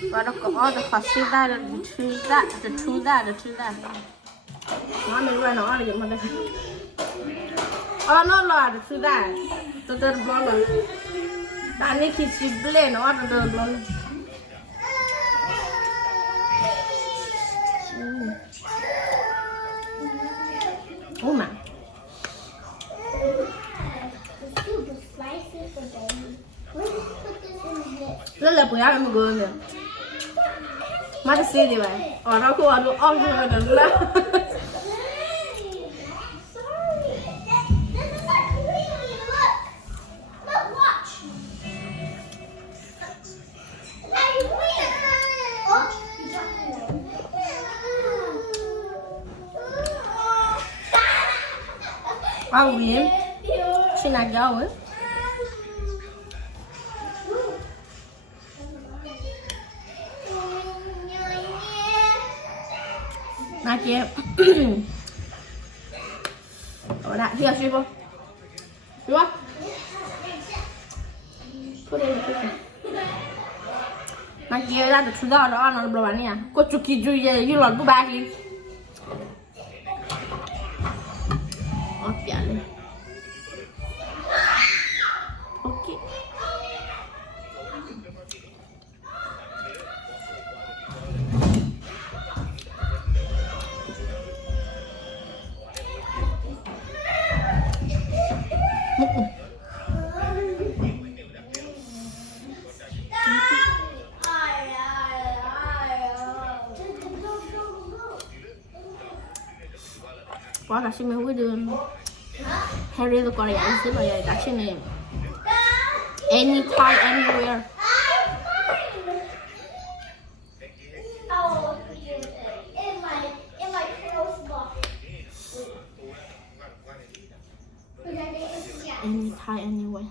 But I got all the coffee that and choose that, to choose that, to choose that. Nó mình quay nó là mà đây. Nó là to choose that. To the blonde. That Nikki she blend all the blonde. Oh my. Rất là bữa ăn một người nè. Má cái gì vậy? Nó cũng ăn được ong rồi nè nữa. Oh, yeah. She not going. Not yet. Oh, that here, Shiva. You want? Put it in the kitchen. Not yet. That's the two dollars on the blower. Yeah. Go to kids. You lot go back in. Okay. Okay. Quá là xin mấy cái đường Harry tôi coi lại xíu rồi đặt xin này anytime anywhere. Anytime anywhere.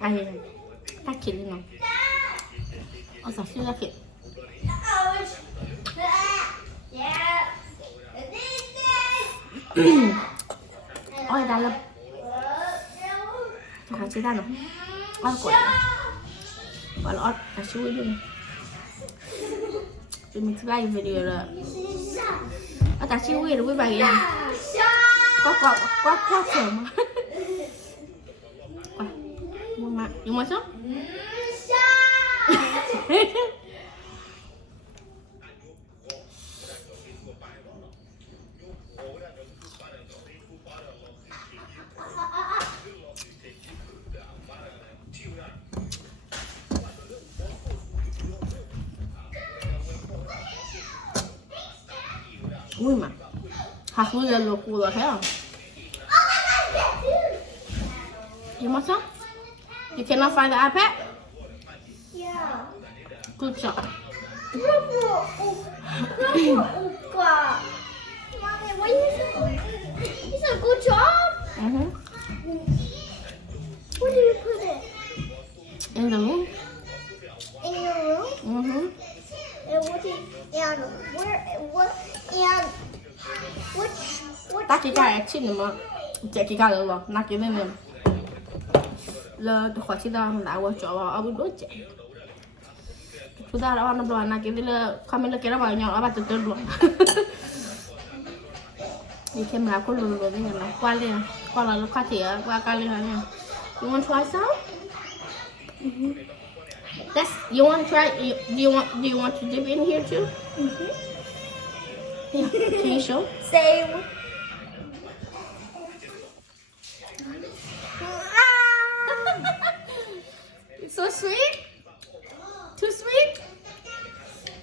Ai tắt kịt đi nào. Sao xíu tắt kịt. Ôi đã lập. Hả chị ta nào. Ôi quậy. Quả là là xíu đi này. Tụi mình sẽ bay video là. Ta xíu đi rồi với bài gì. Có sờ mà. You want some? Ui mà hạt bây giờ luộc vừa thấy không? You want some? You cannot find the iPad? Yeah. Good job. Mommy, what you say? You said good job? Where do you put it? In the room. In your room? And what do you, and what Ta chỉ cái chín mà chỉ cái rồi nãy cái này là khỏi chỉ là đã qua chỗ vào ở đối chế chúng ta đã ăn được rồi nãy cái là không biết cái đó bao nhiêu ở bắt từ luôn đi thêm là có lùi rồi nên là qua là lúc khác thì qua cái này nè. You want to try some? That's you want to try? Do you want to dip in here too? Yeah. Can you show? Same. It's so sweet. Too sweet.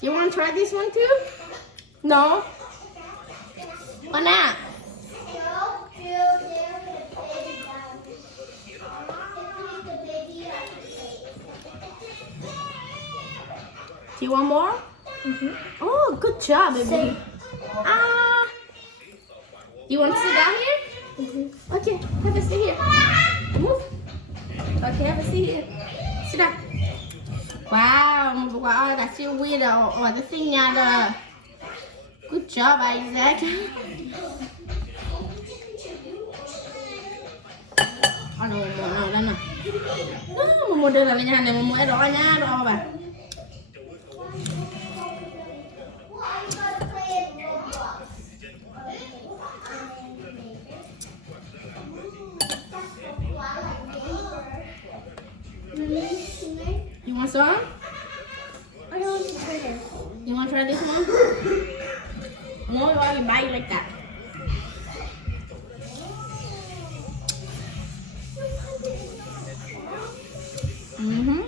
You want to try this one too? No. Why not? Do you want more? Oh, good job, baby. You want to sit down here? Okay, have a seat here. Move. Okay, have a seat here. Sit down. Wow, wow, that's your widow. Oh, the thing, yeah. Good job, Isaac. Oh no, no. Một đưa là nhà này một đó nha, đó bà. You want some? I don't want to try this. You want to try this one? No, you want to bite like that. Mm-hmm.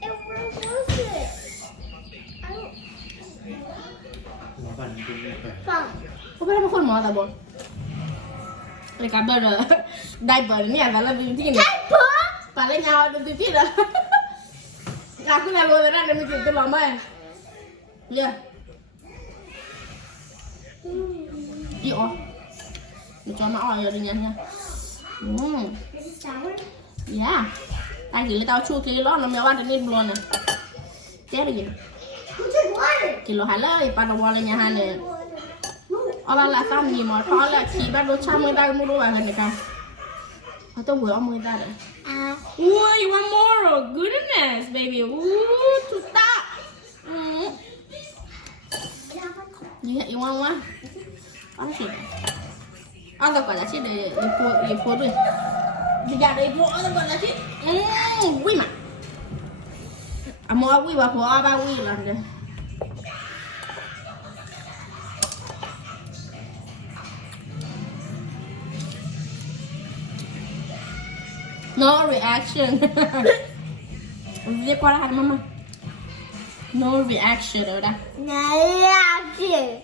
Where was it? I don't. Plum. Không biết là con mò tao bột. Đây cả bơ rồi. Đây bơ này là vì cái gì? Bà lấy nhau được tí rồi. À cứ nào rồi ra để mình chụp cái lò mày. Yeah. Đi ô. Mình cho nó ỏi rồi đi nha. Is it sour? Yeah. Ai chỉ lấy tao chua cái lót nó mèo ăn đến luôn nè. Chết rồi gì? Who took water? Chỉ lo hái lấy bà đồ lên nhà hàng này. Ở là xong gì mà thôi là chỉ bắt đầu chăm người ta mua đồ vào này cả. Họ tôi vừa ông người ta đấy. Ui, you want more? Oh, goodness, baby. Ooh, to stop. You want one? Ăn gì? Ăn tao gọi là chết để phô đi. Bây giờ để phô tao gọi là chết. Quý mà. À mua quý và phô ba quý làm được. No reaction. Viết qua đây mama. No reaction rồi đó. No reaction.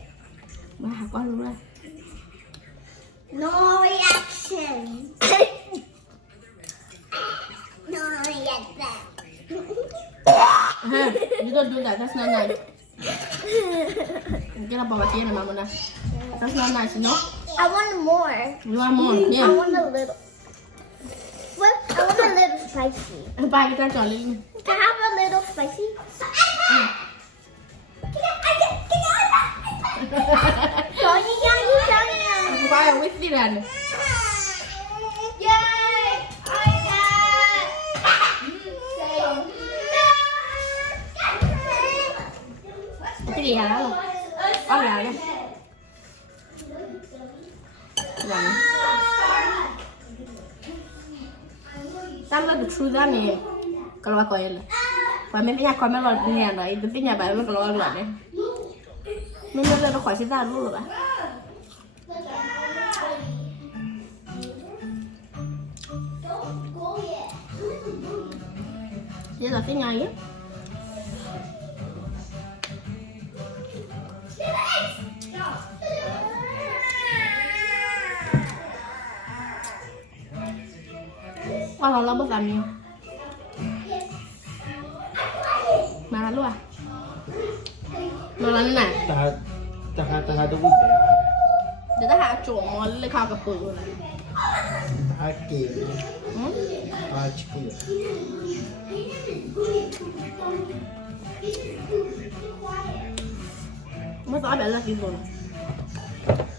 Ba qua luôn đây. No reaction. No reaction. You don't do that. That's not nice. Get up over here, mama. That's not nice, you know. I want more. You want more? Yeah. I want a little. What? I want a little spicy. Ba cái ta trò lên. Can I have a little spicy? Qua ở with đi là. Cái gì hả đó? Ăn là đây. Làm. Tao được suy ra nè. Kalau aku ya. Pamenya kome lo dunia na, itu tinya baru kalau lo deh. Mình lên nó khỏi xin ra luôn rồi bạn. Đây là cái ngày á. Con nó bớt làm nhiều. Mà luôn à? Nó là thế này. Ta tu udah. Để ta hạ trộn nó lên khao cặp bự rồi. Aki. Achku. Mất giỏi bé là gì rồi?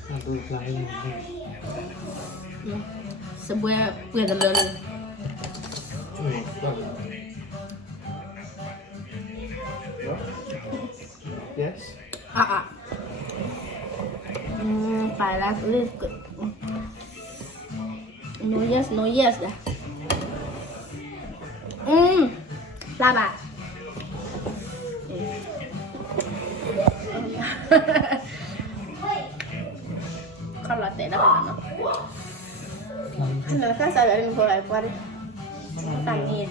Aduh, lain. Sebuah quyền làm lớn. Yes. Phải là lên. No yes đã. Là bà. Con lọt tệ đó phải làm không? Anh là khác sao vậy? Mình phải qua đi. Tặng nghe.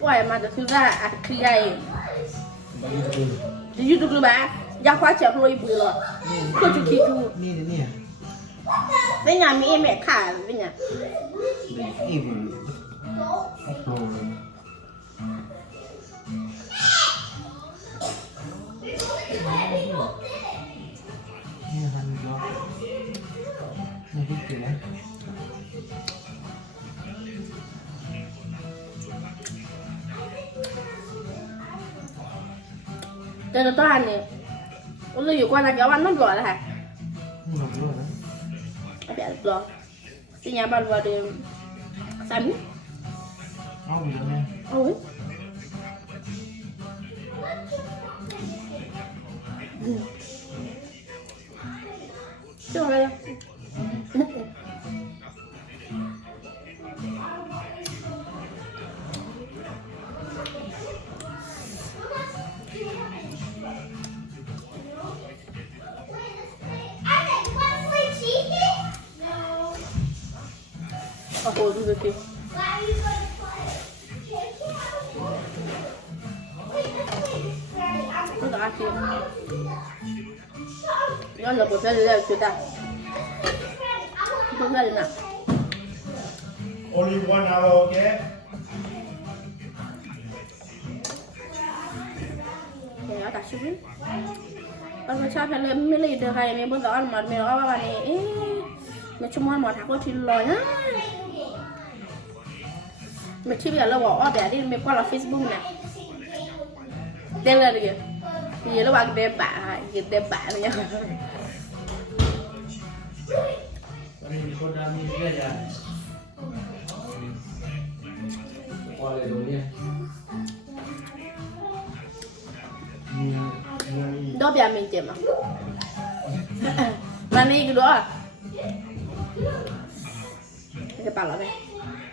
Wah, mà được ra à khi này. Đi YouTube ba. Yang khóa chợ lôi bùi rồi. Cô chú kì chú. Ni. Với nhà mỹ mẹ khả với nhà. Ibu. Ini kan dua. Nanti kira. Cho nó toàn này. Ủa lưu qua là kéo ăn mất rồi là hả? Ngon luôn á. Ở bẻ rồi. Thì nhà bạn vào để sắn. Ngon gì nha. Ôi. Chưa đây. Ồ, được kìa. Nó đã kìa. Nó là một cái gì đây, ta. Không ra được nào. Only 1 hour, okay? Để nó đặt xuống. Conชอบทะเลไม่เลยเดือดใครไม่บนร้อนมันไม่ร้อนว่าวันนี้เอ๊ะมันชุ่มมันหมดทักก็ทิ้งลอยนะมันที่เบียร์เราบอกว่าแบบนี้มันก็เราเฟซบุ๊กเนี่ยเด้งเลยดิเดี๋ยวเราวางเดบะหยิบเดบะอะไรอย่างเงี้ย Ini di kota ni dia ya. Kuala dunia. Ni đó bây mình tìm à là này cái đó cái bảo là đây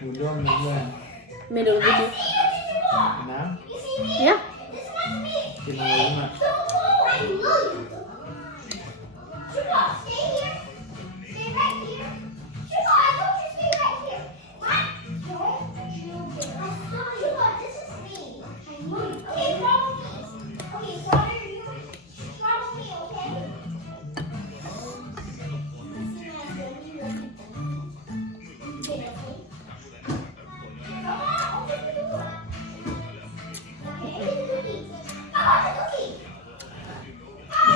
udon juga. mình được cái gì Nah, nhá cina lima.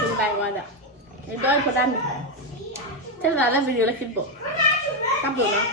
Chúng ta qua được. Để tôi có đâm. Thế là video là phim bộ. Cắp được nó.